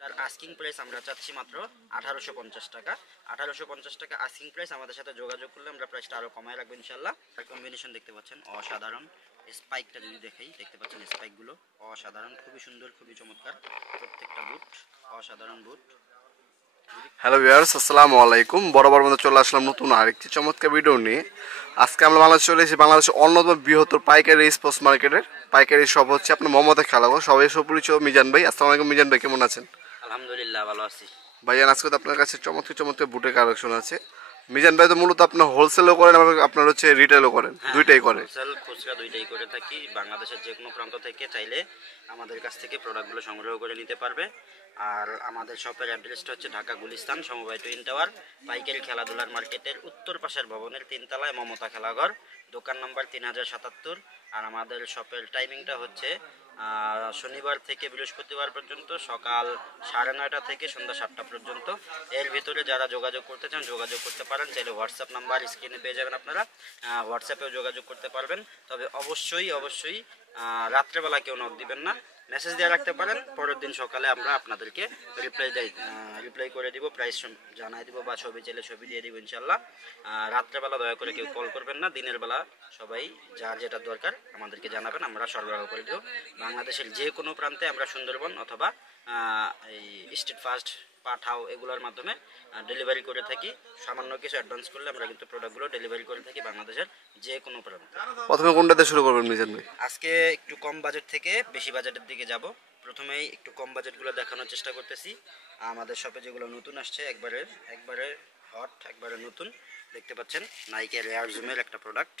তার asking price আমরা চাচ্ছি মাত্র 1850 টাকা। 1850 টাকা আস্কিং প্রাইস। আমাদের সাথে যোগাযোগ করলে আমরা প্রাইসটা আরও কমায় রাখবো ইনশাল্লাহ। আর কম্বিনেশন দেখতে পাচ্ছেন অসাধারণ। স্পাইকটা যদি দেখাই, দেখতে পাচ্ছেন স্পাইকগুলো অসাধারণ, খুবই সুন্দর, খুবই চমৎকার। প্রত্যেকটা বুট অসাধারণ বুট। হ্যালো ভিউয়ার্স, আসসালামু আলাইকুম। বরাবর মতো চলে আসলাম নতুন আরেকটি চমৎকার ভিডিও নিয়ে। আজকে আমরা বাংলাদেশ চলে এসেছি বাংলাদেশের অন্যতম বৃহত্তর পাইকারি স্পোর্টস মার্কেটের পাইকারি শপ হচ্ছে আপনার মোহাম্মদের খেলাঘর। সবাই সুপরিচিত মিজান ভাই। আসসালামু আলাইকুম মিজান ভাই, কেমন আছেন? আলহামদুলিল্লাহ, ভালো আছি ভাইয়ান। আজকে তো আপনার কাছে চমৎকার চমৎকার বুটের কালেকশন আছে। মিজান ভাই তো মূলত আপনার হোলসেলও করেন এবং আপনার হচ্ছে রিটেলও করেন, দুইটাই করেন? হোলসেল খুচরা দুইটাই করে থাকি। বাংলাদেশের যে কোনো প্রান্ত থেকে চাইলে আমাদের কাছ থেকে প্রোডাক্টগুলো সংগ্রহ করে নিতে পারবে। আর আমাদের শপের অ্যাড্রেসটা হচ্ছে ঢাকা গুলিস্তান সমবায় টুইন টাওয়ার পাইকারি খেলাধুলার মার্কেটের উত্তর পাশের ভবনের 3 তলায় মমতা খেলাঘর, দোকান নম্বর 3077। আর আমাদের শপের টাইমিংটা হচ্ছে শনিবার থেকে বৃহস্পতিবার পর্যন্ত সকাল 9:30 থেকে সন্ধ্যা 7টা পর্যন্ত। এর ভিতরে যারা যোগাযোগ করতে চান যোগাযোগ করতে পারেন। চাইলে হোয়াটসঅ্যাপ নাম্বার স্ক্রিনে পেয়ে যাবেন, আপনারা হোয়াটসঅ্যাপেও যোগাযোগ করতে পারবেন। তবে অবশ্যই রাত্রেবেলা কেউ নক দিবেন না, মেসেজ দিয়ে রাখতে পারেন। পরের দিন সকালে আমরা আপনাদেরকে রিপ্লাই করে দিব, প্রাইস জানাই দিব বা ছবি চাইলে ছবি দিয়ে দিব ইনশাল্লাহ। রাত্রেবেলা দয়া করে কেউ কল করবেন না, দিনের বেলা সবাই যার যেটা দরকার আমাদেরকে জানাবেন, আমরা সরবরাহ করে দেব। বাংলাদেশের যে কোনো প্রান্তে আমরা সুন্দরবন অথবা এই স্ট্রিট ফাস্ট পাঠাও এগুলোর মাধ্যমে ডেলিভারি করে থাকি। সামান্য কিছু অ্যাডভান্স করলে আমরা কিন্তু প্রোডাক্টগুলো ডেলিভারি করে থাকি বাংলাদেশের যে কোনো প্রান্তে। প্রথমে কোনটাতে শুরু করবেন মিজান ভাই? আজকে একটু কম বাজেট থেকে বেশি বাজেটের দিকে যাব। প্রথমেই একটু কম বাজেটগুলো দেখানোর চেষ্টা করতেছি। আমাদের শপে যেগুলো নতুন আসছে, একবারে হট, একবারে নতুন। দেখতে পাচ্ছেন নাইকের এয়ার জুমের একটা প্রোডাক্ট,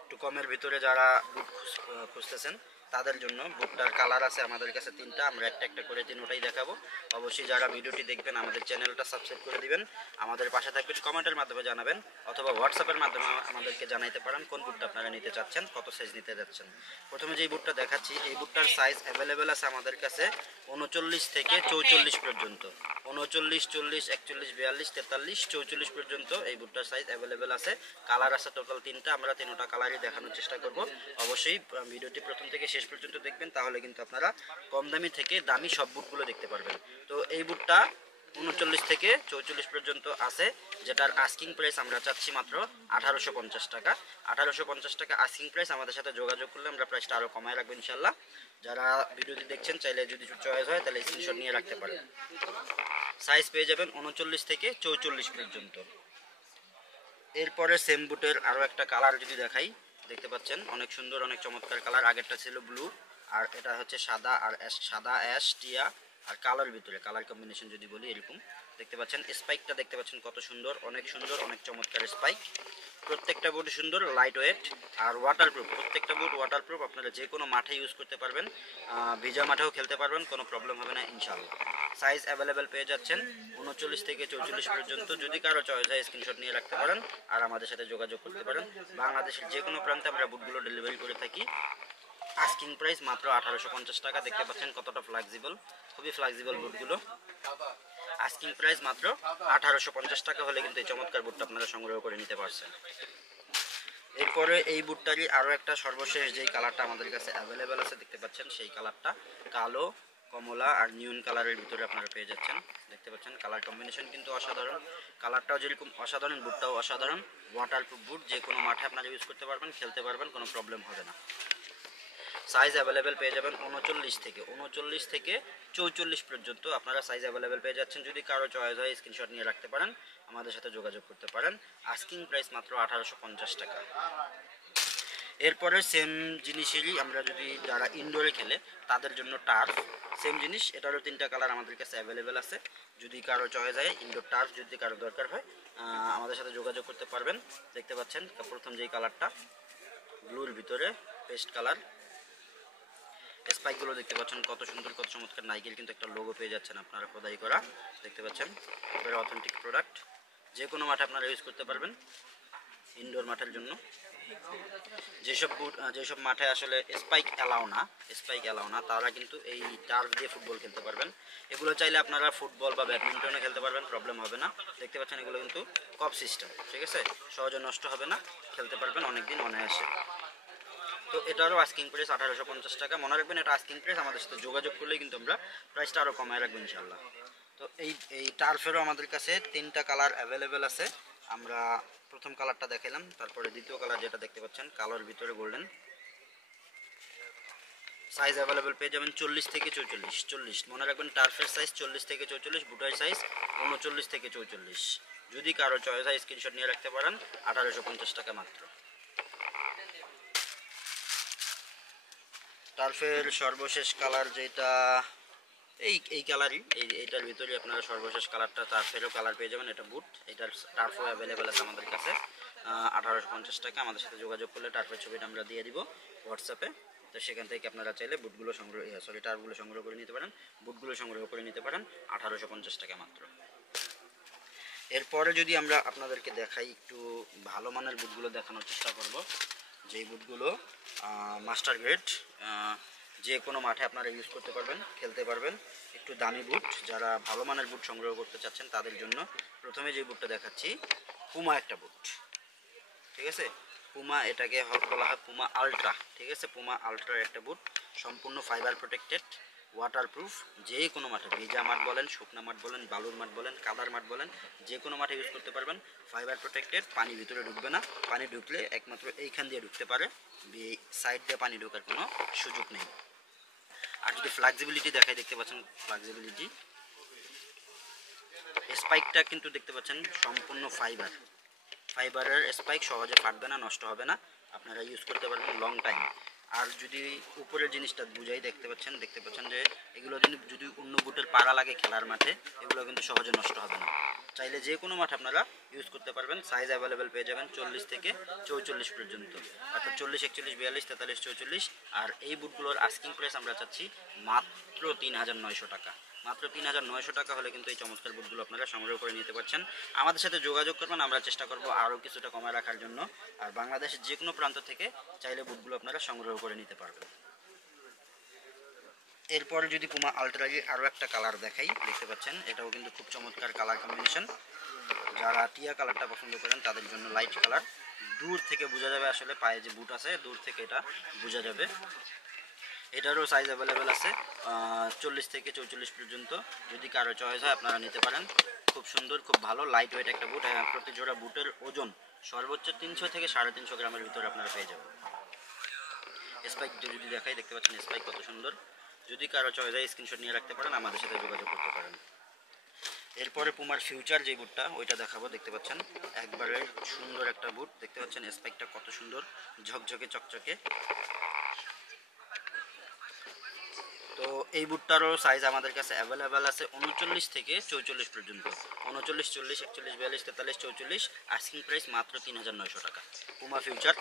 একটু কমের ভিতরে যারা বুট খুঁজতেছেন তাদের জন্য। বুটটার কালার আছে আমাদের কাছে 3টা, আমরা একটা একটা করে 3টাই দেখাবো। অবশ্যই যারা ভিডিওটি দেখবেন আমাদের চ্যানেলটা সাবস্ক্রাইব করে দিবেন, আমাদের পাশে থাকবেন, কমেন্টের মাধ্যমে জানাবেন অথবা হোয়াটসঅ্যাপের মাধ্যমে আমাদেরকে জানাইতে পারেন কোন বুটটা আপনারা নিতে চাচ্ছেন, কত সাইজ নিতে যাচ্ছেন। প্রথমে যেই বুটটা দেখাচ্ছি, এই বুটটার সাইজ অ্যাভেলেবেল আছে আমাদের কাছে 39 থেকে 44 পর্যন্ত। 39, 40, 41, 42, 43, 44 পর্যন্ত এই বুটটার সাইজ অ্যাভেলেবেল আছে। কালার আছে টোটাল 3টা, আমরা 3টা কালারই দেখানোর চেষ্টা করব। অবশ্যই ভিডিওটি প্রথম থেকে শেষ পর্যন্ত দেখবেন, তাহলে কিন্তু আপনারা কম দামি থেকে দামি সব বুটগুলো দেখতে পারবেন। তো এই বুটটা 39 থেকে 44 পর্যন্ত আছে, যেটার আস্কিং প্রাইস আমরা চাচ্ছি মাত্র 1850 টাকা। 1850 টাকা আস্কিং প্রাইস। আমাদের সাথে যোগাযোগ করলে আমরা প্রাইসটা আরও কমায় রাখবো ইনশাল্লাহ। যারা ভিডিওটি দেখছেন চাইলে যদি চয়েস হয় তাহলে স্ক্রিনশট নিয়ে রাখতে পারেন। সাইজ পেয়ে যাবেন 39 থেকে 44 পর্যন্ত। এরপরে সেম বুটের আরও একটা কালার যদি দেখাই, দেখতে পাচ্ছেন অনেক সুন্দর, অনেক চমৎকার কালার। আগেরটা ছিল ব্লু, আর এটা হচ্ছে সাদা আর সাদা অ্যাশ টিয়া আর কালার ভিতরে কালার কম্বিনেশন যদি বলি এরকম। দেখতে পাচ্ছেন স্পাইকটা, দেখতে পাচ্ছেন কত সুন্দর, অনেক সুন্দর, অনেক চমৎকার স্পাইক। প্রত্যেকটা বুট সুন্দর, লাইট ওয়েট আর ওয়াটারপ্রুফ। প্রত্যেকটা বুট ওয়াটারপ্রুফ, আপনারা যে কোনো মাঠে ইউজ করতে পারবেন, ভিজা মাঠেও খেলতে পারবেন, কোনো প্রবলেম হবে না ইনশাআল্লাহ। সাইজ অ্যাভেলেবেল পেয়ে যাচ্ছেন 39 থেকে 44 পর্যন্ত। যদি কারো চয়েস হয় স্ক্রিনশট নিয়ে রাখতে পারেন আর আমাদের সাথে যোগাযোগ করতে পারেন। বাংলাদেশের যে কোনো প্রান্তে আমরা বুটগুলো ডেলিভারি করে থাকি। আস্কিং প্রাইস মাত্র 1850 টাকা। দেখতে পাচ্ছেন কতটা ফ্লেক্সিবল, খুবই ফ্লেক্সিবল বুটগুলো। আস্কিং প্রাইস মাত্র 1850 টাকা হলে কিন্তু এই চমৎকার বুটটা আপনারা সংগ্রহ করে নিতে পারছেন। এরপরে এই বুটটারই আরও একটা সর্বশেষ যেই কালারটা আমাদের কাছে অ্যাভেলেবেল আছে, দেখতে পাচ্ছেন সেই কালারটা কালো, কমলা আর নিউন কালারের ভিতরে আপনারা পেয়ে যাচ্ছেন। দেখতে পাচ্ছেন কালার কম্বিনেশন কিন্তু অসাধারণ। কালারটাও যেরকম অসাধারণ, বুটটাও অসাধারণ। ওয়াটারপ্রুফ বুট, যে কোনো মাঠে আপনারা ইউজ করতে পারবেন, খেলতে পারবেন, কোনো প্রবলেম হবে না। সাইজ অ্যাভেলেবেল পেয়ে যাবেন 39 থেকে 44 পর্যন্ত আপনারা সাইজ অ্যাভেলেবেল পেয়ে যাচ্ছেন। যদি কারো চয়েস হয় স্ক্রিনশট নিয়ে রাখতে পারেন, আমাদের সাথে যোগাযোগ করতে পারেন। আস্কিং প্রাইস মাত্র 1850 টাকা। এরপরে সেম জিনিসেরই আমরা যদি যারা ইনডোরে খেলে তাদের জন্য টার্ফ, সেম জিনিস, এটারও 3টা কালার আমাদের কাছে অ্যাভেলেবেল আছে। যদি কারো চয়েস হয় ইনডোর টার্ফ যদি কারো দরকার হয় আমাদের সাথে যোগাযোগ করতে পারবেন। দেখতে পাচ্ছেন প্রথম যেই কালারটা ব্লুর ভিতরে পেস্ট কালার। স্পাইকগুলো দেখতে পাচ্ছেন কত সুন্দর, কত চমৎকার। নাইকের কিন্তু একটা লোগো পেয়ে যাচ্ছেন আপনারা খোদাই করা। দেখতে পাচ্ছেন এবারে অথেন্টিক প্রোডাক্ট, যে কোনো মাঠে আপনারা ইউজ করতে পারবেন ইনডোর মাঠের জন্য। যেসব মাঠে আসলে স্পাইক অ্যালাউ না তারা কিন্তু এই টার্ফ দিয়ে ফুটবল খেলতে পারবেন। এগুলো চাইলে আপনারা ফুটবল বা ব্যাডমিন্টনে খেলতে পারবেন, প্রবলেম হবে না। দেখতে পাচ্ছেন এগুলো কিন্তু কপ সিস্টেম, ঠিক আছে, সহজে নষ্ট হবে না, খেলতে পারবেন অনেকদিন অনায়াসে। তো এটারও আস্কিং প্রাইস 1850 টাকা। মনে রাখবেন এটা আস্কিং প্রাইস, আমাদের সাথে যোগাযোগ করলেই কিন্তু আমরা প্রাইসটা আরও কমায় রাখবো ইনশাল্লাহ। তো এই টার্ফেরও আমাদের কাছে 3টা কালার অ্যাভেলেবেল আছে। আমরা প্রথম কালারটা দেখালাম, তারপরে দ্বিতীয় কালার যেটা দেখতে পাচ্ছেন কালোর ভিতরে গোল্ডেন। সাইজ অ্যাভেলেবেল পেয়ে যাবেন 40 থেকে 44। 40 মনে রাখবেন, টার্ফের সাইজ 40 থেকে 44, বুটের সাইজ 39 থেকে 44। যদি কারো চয়েস হয় স্ক্রিনশট নিয়ে রাখতে পারেন, 1850 টাকা মাত্র। টার্ফের সর্বশেষ কালার যেটা এই কালারই, এইটার ভিতরে আপনারা সর্বশেষ কালারটা টার্ফেরও কালার পেয়ে যাবেন। এটা বুট, এটার টার্ফও অ্যাভেলেবেল আছে আমাদের কাছে। 1850 টাকা। আমাদের সাথে যোগাযোগ করলে টার্ফের ছবিটা আমরা দিয়ে দিব হোয়াটসঅ্যাপে। তো সেখান থেকে আপনারা চাইলে বুটগুলো টার্ফগুলো সংগ্রহ করে নিতে পারেন, বুটগুলো সংগ্রহ করে নিতে পারেন 1850 টাকা মাত্র। এরপরে যদি আমরা আপনাদেরকে দেখাই, একটু ভালো মানের বুটগুলো দেখানোর চেষ্টা করব। যেই বুটগুলো মাস্টার গ্রেড, যে কোনো মাঠে আপনারা ইউজ করতে পারবেন, খেলতে পারবেন। একটু দামি বুট, যারা ভালো মানের বুট সংগ্রহ করতে চাচ্ছেন তাদের জন্য প্রথমে যে বুটটা দেখাচ্ছি, পুমা একটা বুট। ঠিক আছে, পুমা, এটাকে বলা হয় পুমা আলট্রা। ঠিক আছে, পুমা আলট্রার একটা বুট, সম্পূর্ণ ফাইবার প্রোটেক্টেড, ওয়াটারপ্রুফ। যে কোনো মাঠে, ভেজা মাঠ বলেন, শুকনা মাঠ বলেন, বালুর মাঠ বলেন, কাদার মাঠ বলেন, যে কোনো মাঠে ইউজ করতে পারবেন। ফাইবার প্রোটেক্টেড, পানি ভিতরে ঢুকবে না। পানি ঢুকলে একমাত্র এইখান দিয়ে ঢুকতে পারে, সাইড দিয়ে পানি ঢোকার কোনো সুযোগ নেই। আর যদি ফ্লেক্সিবিলিটি দেখাই, দেখতে পাচ্ছেন ফ্লেক্সিবিলিটি, স্পাইকটা কিন্তু দেখতে পাচ্ছেন সম্পূর্ণ ফাইবারের স্পাইক, সহজে ফাটবে না, নষ্ট হবে না, আপনারা ইউজ করতে পারবেন লং টাইম। আর যদি উপরের জিনিসটা বুঝাই, দেখতে পাচ্ছেন যে এগুলো যদি অন্য বুটের পাড়া লাগে খেলার মাঠে, এগুলো কিন্তু সহজে নষ্ট হবে না। চাইলে যে কোনো মাঠে আপনারা ইউজ করতে পারবেন। সাইজ অ্যাভেলেবেল পেয়ে যাবেন 40 থেকে 44 পর্যন্ত, অর্থাৎ 40, 41, 42, 43, 44। আর এই বুটগুলোর আস্কিং প্রাইস আমরা চাচ্ছি মাত্র 3900 টাকা। মাত্র 3900 টাকা হলে কিন্তু এই চমৎকার বুটগুলো আপনারা সংগ্রহ করে নিতে পারছেন। আমাদের সাথে যোগাযোগ করবেন, আমরা চেষ্টা করব আরও কিছুটা কমায় রাখার জন্য। আর বাংলাদেশের যে কোনো প্রান্ত থেকে চাইলে বুটগুলো আপনারা সংগ্রহ করে নিতে পারবেন। এরপরে যদি পুমা আলট্রাজি আরও একটা কালার দেখাই, দেখতে পাচ্ছেন এটাও কিন্তু খুব চমৎকার কালার কম্বিনেশন। যারা টিয়া কালারটা পছন্দ করেন তাদের জন্য লাইট কালার। দূর থেকে বোঝা যাবে আসলে পায়ে যে বুট আছে, দূর থেকে এটা বোঝা যাবে। এটারও সাইজ অ্যাভেলেবেল আছে 40 থেকে 44 পর্যন্ত। যদি কারো চয়েস হয় আপনারা নিতে পারেন। খুব সুন্দর, খুব ভালো লাইট ওয়েট একটা বুট। প্রতি জোড়া বুটের ওজন সর্বোচ্চ 300 থেকে 350 গ্রামের ভিতরে আপনারা পেয়ে যাবেন। স্পাইক যদি দেখাই, দেখতে পাচ্ছেন স্পাইক কত সুন্দর। যদি কারো চয়েস হয় স্ক্রিনশট নিয়ে রাখতে পারেন, আমাদের সাথে যোগাযোগ করতে পারেন। এরপরে পুমার ফিউচার যে বুটটা, ওইটা দেখাবো। দেখতে পাচ্ছেন একবারে সুন্দর একটা বুট, দেখতে পাচ্ছেন স্পাইকটা কত সুন্দর, ঝকঝকে চকচকে। তো এই বুটটারও সাইজ আমাদের কাছে অ্যাভেলেবেল আছে 39 থেকে 44 পর্যন্ত। 39, 40, 41, 42, 43, 44। আস্কিং প্রাইস মাত্র 3900 টাকা। পুমা ফিউচার,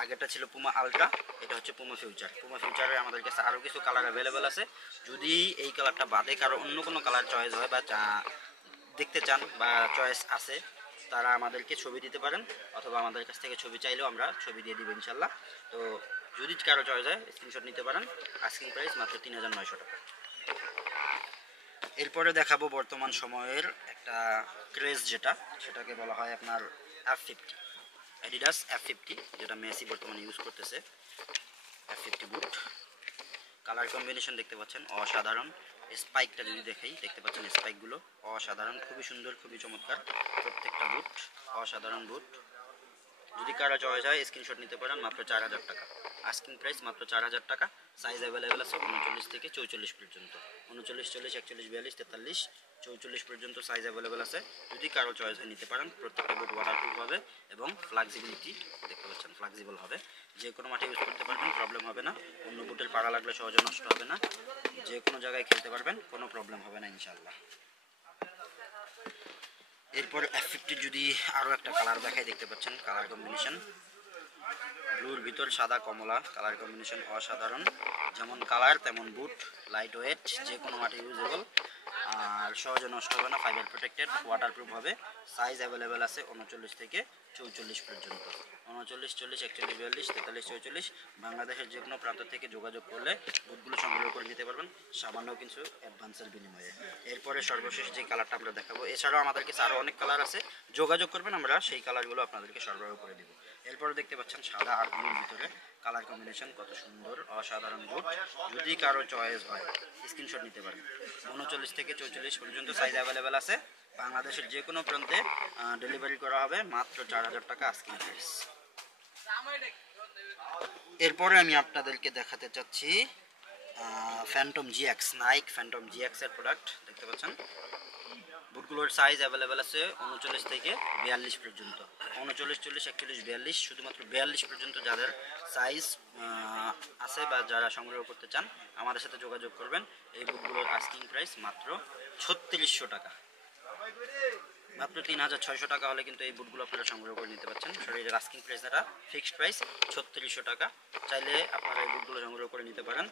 আগেরটা ছিল পুমা আলট্রা, এটা হচ্ছে পুমা ফিউচার। পুমা ফিউচারে আমাদের কাছে আরও কিছু কালার অ্যাভেলেবেল আছে। যদি এই কালারটা বাদে কারো অন্য কোনো কালার চয়েস হয় বা দেখতে চান বা চয়েস আছে, তারা আমাদেরকে ছবি দিতে পারেন, অথবা আমাদের কাছ থেকে ছবি চাইলেও আমরা ছবি দিয়ে দিব ইনশাল্লাহ। তো যদি কারো চয়েস হয় স্ক্রিনশট নিতে পারেন। আস্কিং প্রাইস মাত্র 3900 টাকা। এরপরে দেখাবো বর্তমান সময়ের একটা ক্রেজ, সেটাকে বলা হয় আপনার F50, অ্যাডিডাস F50, যেটা মেসি বর্তমানে ইউজ করতেছে। F50 বুট, কালার কম্বিনেশন দেখতে পাচ্ছেন অসাধারণ। স্পাইকটা যদি দেখাই, দেখতে পাচ্ছেন স্পাইকগুলো অসাধারণ, খুবই সুন্দর, খুবই চমৎকার। প্রত্যেকটা বুট অসাধারণ বুট। যদি কারো চয়েস হয় স্ক্রিনশট নিতে পারেন, মাত্র 4000 টাকা। আস্কিং প্রাইস মাত্র 4000 টাকা। সাইজ অ্যাভেলেবেল আছে 39 থেকে 44 পর্যন্ত। 39, 40, 41, 42, 43, 44 পর্যন্ত সাইজ অ্যাভেলেবেল আছে। যদি কারো চয়েস হয় নিতে পারেন। প্রত্যেকটা বুট ওয়াটারপ্রুফ হবে এবং ফ্লেক্সিবিলিটি দেখতে পাচ্ছেন, ফ্লেক্সিবল হবে। যে কোনো মাঠে ইউজ করতে পারবেন, প্রবলেম হবে না। অন্য বুটের পাড়া লাগলে সহজে নষ্ট হবে না। যে কোনো জায়গায় খেলতে পারবেন, কোনো প্রবলেম হবে না ইনশাল্লাহ। এরপর F50 যদি আরও একটা কালার দেখাই, দেখতে পাচ্ছেন কালার কম্বিনেশন ব্লুর ভিতর সাদা কমলা, কালার কম্বিনেশন অসাধারণ। যেমন কালার তেমন বুট, লাইট ওয়েট, যে কোনো মাঠে ইউজেবল, আর সহজে নষ্ট হবে না, ফাইবার প্রোটেক্টেড, ওয়াটারপ্রুফ হবে। সাইজ অ্যাভেলেবেল আছে 39 থেকে 44 পর্যন্ত। 39, 40, 41, 42, 43, 44। বাংলাদেশের যে কোনো প্রান্ত থেকে যোগাযোগ করলে বুটগুলো সংগ্রহ করে নিতে পারবেন সামান্য কিছু অ্যাডভান্সের বিনিময়ে। এরপরে সর্বশেষ যে কালারটা আমরা দেখাবো, এছাড়াও আমাদের কাছে আরও অনেক কালার আছে। যোগাযোগ করবেন, আমরা সেই কালারগুলো আপনাদেরকে সরবরাহ করে দেবো। এরপরে দেখতে পাচ্ছেন সাদা আর ব্লুর ভিতরে কালার কম্বিনেশন কত সুন্দর, অসাধারণ বুট। যদি কারো চয়েস হয় স্ক্রিনশট নিতে পারেন। 39 থেকে 44 পর্যন্ত সাইজ অ্যাভেলেবেল আছে। বাংলাদেশের যে কোনো প্রান্তে ডেলিভারি করা হবে মাত্র 4000 টাকা আস্কিং প্রাইস। এরপরে আমি আপনাদেরকে দেখাতে চাচ্ছি phantom GX, Nike phantom GX এর প্রোডাক্ট দেখতে পাচ্ছেন। বুটগুলোর সাইজ অ্যাভেলেবেল আছে 39 থেকে 42 পর্যন্ত। 39, 40, 41, 42, শুধুমাত্র 42 পর্যন্ত যাদের সাইজ আছে বা যারা সংগ্রহ করতে চান আমাদের সাথে যোগাযোগ করবেন। এই বুটগুলোর আস্কিং প্রাইস মাত্র 3600 টাকা। মাত্র 3600 টাকা হলে কিন্তু এই বুটগুলো আপনারা সংগ্রহ করে নিতে পারছেন। শরীরের আস্কিং প্রাইস এটা ফিক্সড প্রাইস 3600 টাকা। চাইলে আপনারা এই বুটগুলো সংগ্রহ করে নিতে পারেন,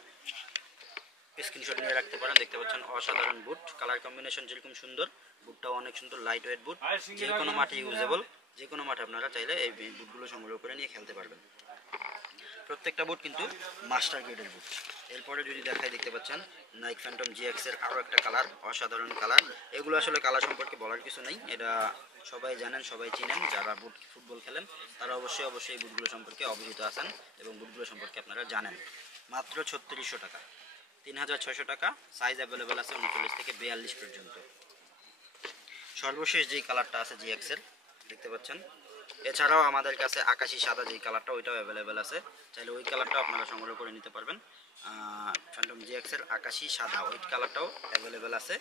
স্ক্রিনশট নিয়ে রাখতে পারেন। দেখতে পাচ্ছেন অসাধারণ বুট, কালার কম্বিনেশন যেরকম সুন্দর, বুটটাও অনেক সুন্দর, লাইট ওয়েট বুট, যে কোনো মাঠে ইউজেবল। যে কোনো মাঠে আপনারা চাইলে এই বুটগুলো সংগ্রহ করে নিয়ে খেলতে পারবেন। প্রত্যেকটা বুট কিন্তু মাস্টার গ্রেডের বুট। এরপরে যদি দেখাই দেখতে পাচ্ছেন নাইক ফ্যান্টম জিএক্স এর আরও একটা কালার, অসাধারণ কালার। এগুলো আসলে কালার সম্পর্কে বলার কিছু নেই, এটা সবাই জানেন, সবাই চিনেন। যারা বুট ফুটবল খেলেন তারা অবশ্যই অবশ্যই এই বুটগুলো সম্পর্কে অবহিত আছেন এবং বুটগুলো সম্পর্কে আপনারা জানেন। মাত্র 3600 টাকা, 3600 টাকা। সাইজ অ্যাভেলেবেল আছে 39 থেকে 42 পর্যন্ত। সর্বশেষ যেই কালারটা আছে জিএক্স এর দেখতে পাচ্ছেন। এছাড়াও আমাদের কাছে আকাশি সাদা যেই কালারটা ওইটাও অ্যাভেলেবেল আছে, চাইলে ওই কালারটাও আপনারা সংগ্রহ করে নিতে পারবেন। ফ্যান্টম জিএক্স এর আকাশি সাদা ওই কালারটাও অ্যাভেলেবেল আছে।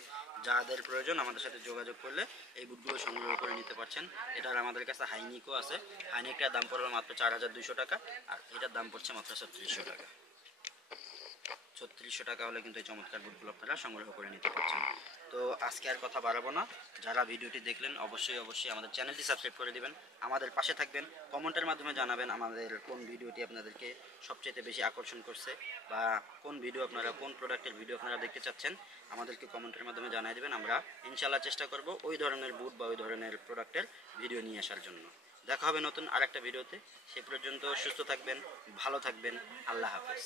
যাদের প্রয়োজন আমাদের সাথে যোগাযোগ করলে এই বুটগুলো সংগ্রহ করে নিতে পারছেন। এটার আমাদের কাছে হাইনিকও আছে, হাইনিকটার দাম পড়বে মাত্র 4200 টাকা, আর এটার দাম পড়ছে মাত্র 3600 টাকা। 3600 টাকা হলে কিন্তু এই চমৎকার বুটগুলো আপনারা সংগ্রহ করে নিতে পারছেন। তো আজকে আর কথা বাড়াবো না, যারা ভিডিওটি দেখলেন অবশ্যই অবশ্যই আমাদের চ্যানেলটি সাবস্ক্রাইব করে দিবেন, আমাদের পাশে থাকবেন, কমেন্টের মাধ্যমে জানাবেন আমাদের কোন ভিডিওটি আপনাদেরকে সবচেয়ে বেশি আকর্ষণ করছে বা কোন ভিডিও আপনারা, কোন প্রোডাক্টের ভিডিও আপনারা দেখতে চাচ্ছেন আমাদেরকে কমেন্টের মাধ্যমে জানিয়ে দেবেন। আমরা ইনশাআল্লাহ চেষ্টা করব ওই ধরনের বুট বা ওই ধরনের প্রোডাক্টের ভিডিও নিয়ে আসার জন্য। দেখা হবে নতুন আরেকটা ভিডিওতে, সে পর্যন্ত সুস্থ থাকবেন, ভালো থাকবেন, আল্লাহ হাফেজ।